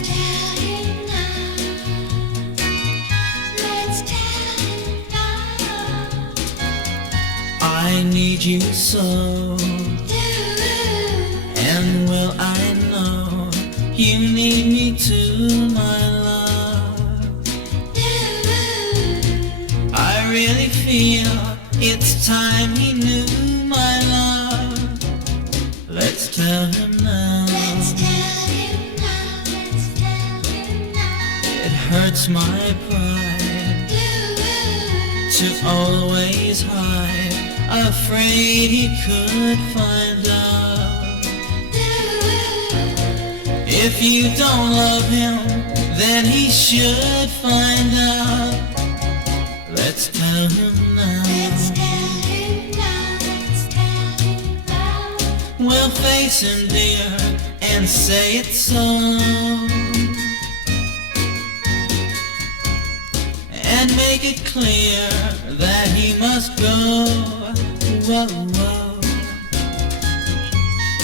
tell him now. Let's tell him now. I need you so, and well I know you need me too, my love. I really feel it's time he knew, my love. Let's tell him now. Let's tell him now. Let's tell him now. It hurts my pride to always hide, afraid he could find out. If you don't love him, then he should find out. Let's tell him now. Let's tell him now. Let's tell him now. We'll face him, dear, and say it's so, and make it clear that he must go. Whoa, whoa.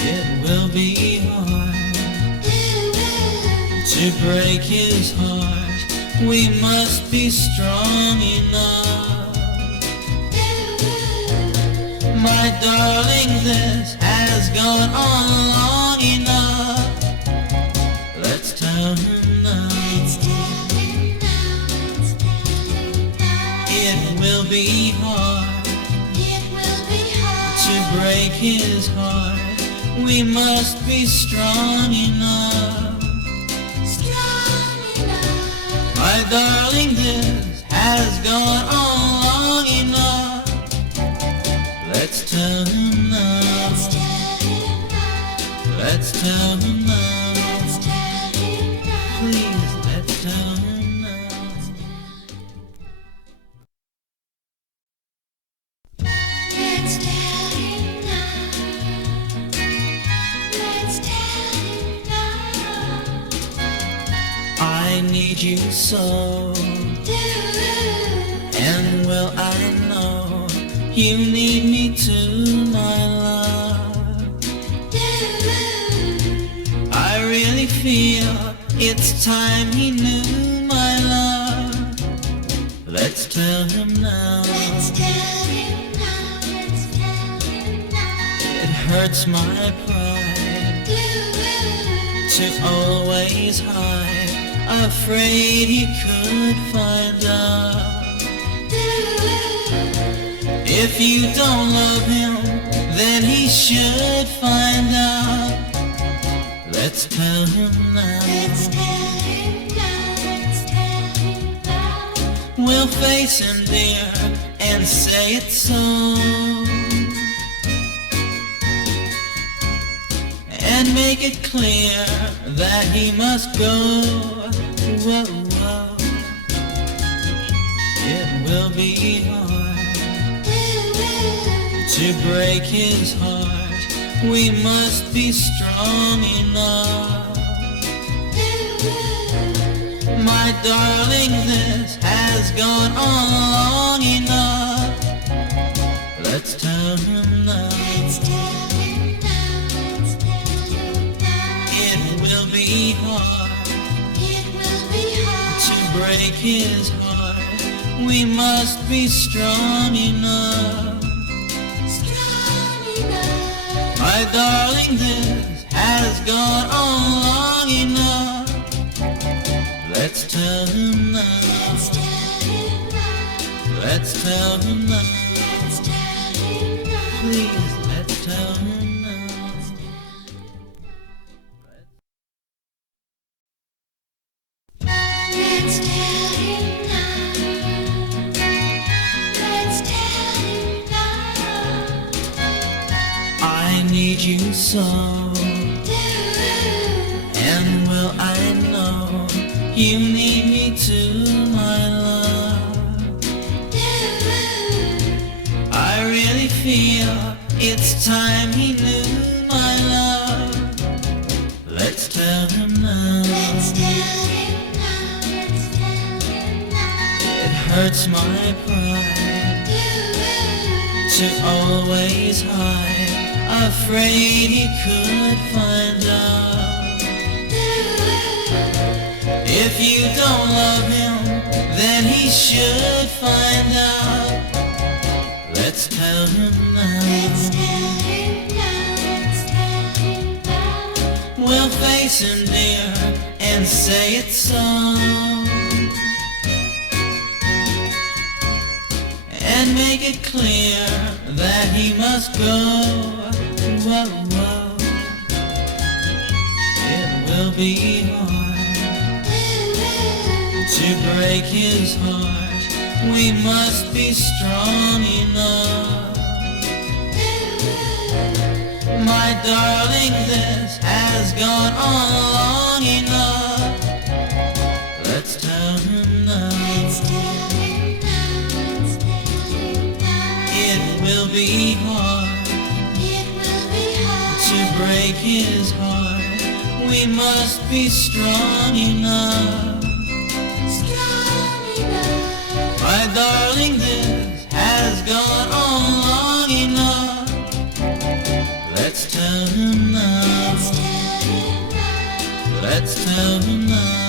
It will be hard to break his heart. We must be strong enough. My darling, this has gone on long enough. Let's tell him now. Let's tell him now. Let's tell him now. It will be hard It will be hard to break his heart. We must be strong enough. strong enough. My darling, this has gone on long enough. Let's tell him now. Let's tell him now. Let's tell him now. Let's tell him now. Please, let's tell him now. Let's tell him now. Let's tell him now. I need you so, and well I know you need me too, my love. I really feel it's time he knew, my love. Let's tell him now. Let's tell him now. Let's tell him now. It hurts my pride to always hide, afraid he could find out. If you don't love him, then he should find out. Let's tell him now. Let's tell him now. Let's tell him now. We'll face him, dear, and say it's so, and make it clear that he must go. Whoa, whoa. It will be hard to break his heart. We must be strong enough. My darling, this has gone on long enough. Let's tell him now. Let's tell him now. Let's tell him now. It will be hard It will be hard to break his heart. We must be strong enough. strong enough. My darling, this has gone on long enough. Let's tell him now. Let's tell him now. Let's tell him now. Let's tell him now. Please, let's tell him now. Let's tell him now. Let's tell him now. I need you so, and well I know you need me too, my love. I really feel it's time he knew, my love. Let's tell him now. Let's tell him now. Let's tell him now. It hurts my pride to always hide, afraid he could find out. If you don't love him, then he should find out. Let's tell him now. Let's tell him now. Let's tell him now. We'll face him, dear, and say it's so. And make it clear that he must go. Whoa, whoa. It will be hard to break his heart. We must be strong enough. My darling, this has gone on long enough. Let's tell him now. Let's tell him now. Let's tell him now. It will be hard It will be hard to break his heart. We must be strong enough. strong enough. My darling, this has gone on long enough. Let's tell him now. Let's tell him now. Let's tell him now.